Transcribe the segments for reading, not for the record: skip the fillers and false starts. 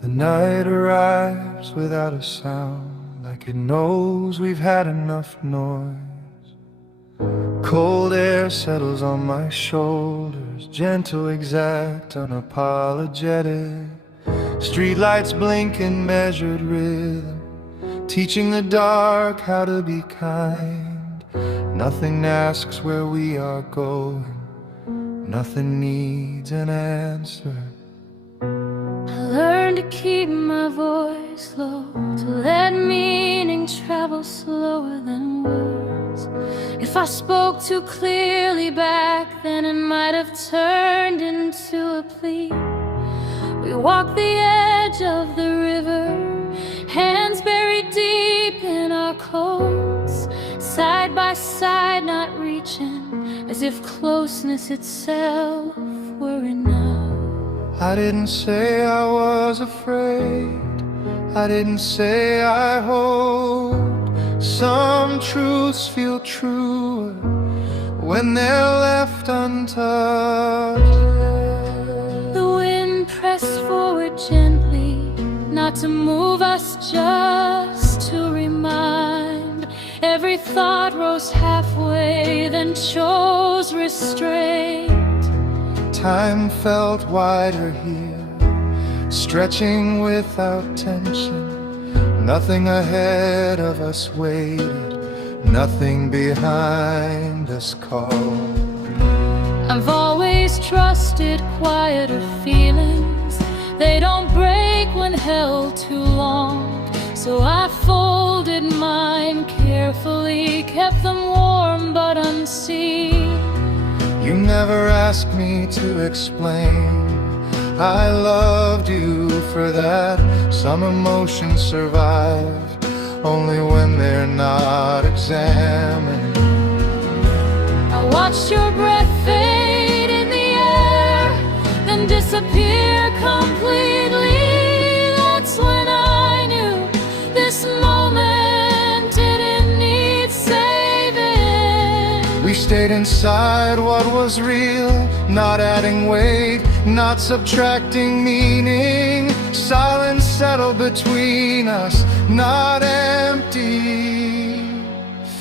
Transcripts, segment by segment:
The night arrives without a sound, like it knows we've had enough noise. Cold air settles on my shoulders, gentle, exact, unapologetic. Streetlights blink in measured rhythm, teaching the dark how to be kind. Nothing asks where we are going, nothing needs an answer. I learned to keep my voice low, to let meaning travel slower than words. If I spoke too clearly back then, it might have turned into a plea. We walked the edge of the river, hands buried deep in our coats, side by side, not reaching, as if closeness itself were enough. I didn't say I was afraid, I didn't say I hoped. Some truths feel truer when they're left untouched. The wind pressed forward gently, not to move us, just to remind. Every thought rose halfway, then chose restraint. Time felt wider here, stretching without tension. Nothing ahead of us waited, nothing behind us called. I've always trusted quieter feelings, they don't break when held too long. So I folded mine carefully, kept them warm but unseen. You never asked me to explain, I loved you for that. Some emotions survive only when they're not examined. I watched your breath fade in the air, then disappear completely. That's when I knew this moment didn't need saving. We stayed inside what was real, not adding weight, not subtracting meaning. Silence settled between us, not empty,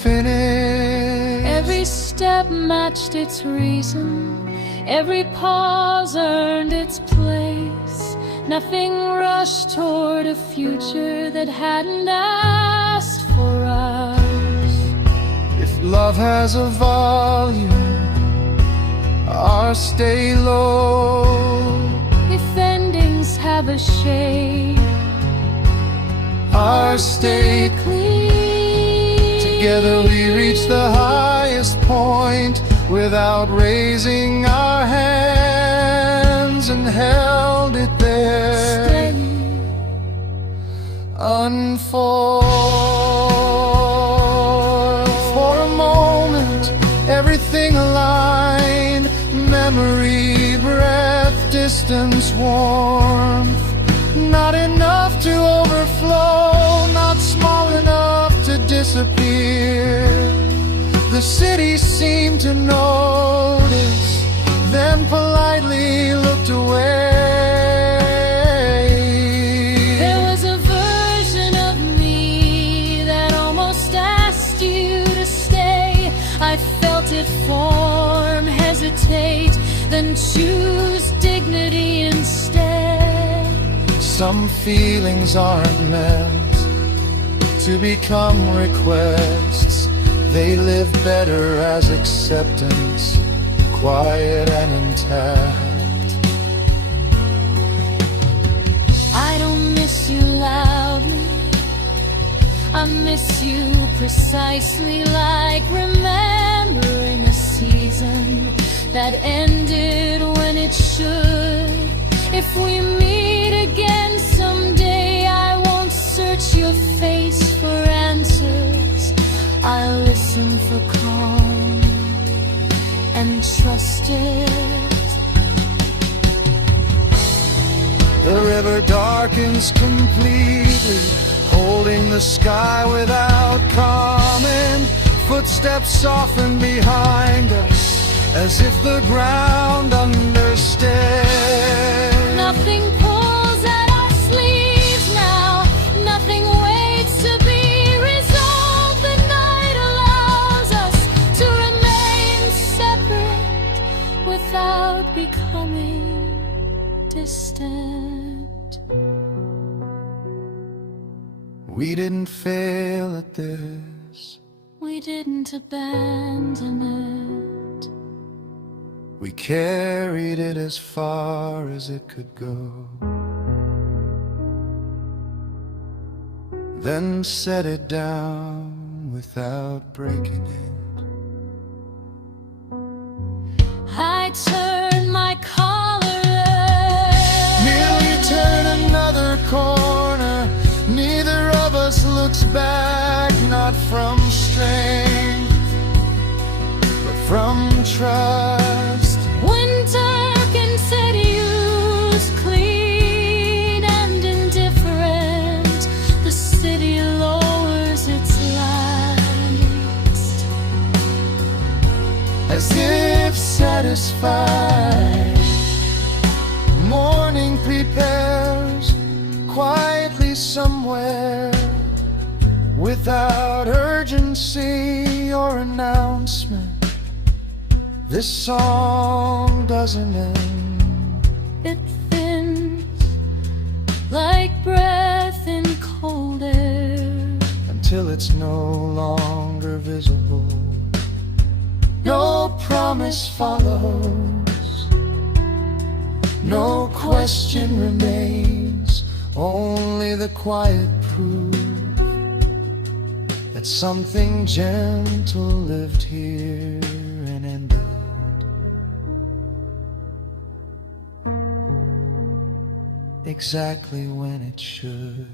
finished. Every step matched its reason, every pause earned its place. Nothing rushed toward a future that hadn't asked for us. If love has a volume, ours stay low. If endings have a shape, Ours stay clean. together we reach the highest point without raising our hands, and held it there, Steady. unfold. For a moment, everything aligned, memory, breath, distance, warmth. Not enough to overflow, not small enough to disappear. The city seemed to notice, then politely looked away. There was a version of me that almost asked you to stay. I felt it form, hesitate, then choose dignity instead. Some feelings aren't meant to become requests, they live better as acceptance, quiet and intact. I don't miss you loudly, I miss you precisely, like remembering a season that ended when it should. If we meet again someday, I won't search your face for answers. I'll listen for calm and trust it. The river darkens completely, holding the sky without comment. Footsteps soften behind us, as if the ground understands. Nothing pulls at our sleeves. becoming distant. We didn't fail at this. We didn't abandon it. We carried it as far as it could go, then set it down without breaking it. I turned my collar, Nearly turn another corner. Neither of us looks back, not from strength, but from trust. when dark and cities clean and indifferent, the city lowers its lights, As if satisfied, morning prepares quietly somewhere, without urgency or announcement. This song doesn't end. it thins like breath in cold air. Until it's no longer visible. No promise follows, no question remains, only the quiet proof that something gentle lived here and ended exactly when it should.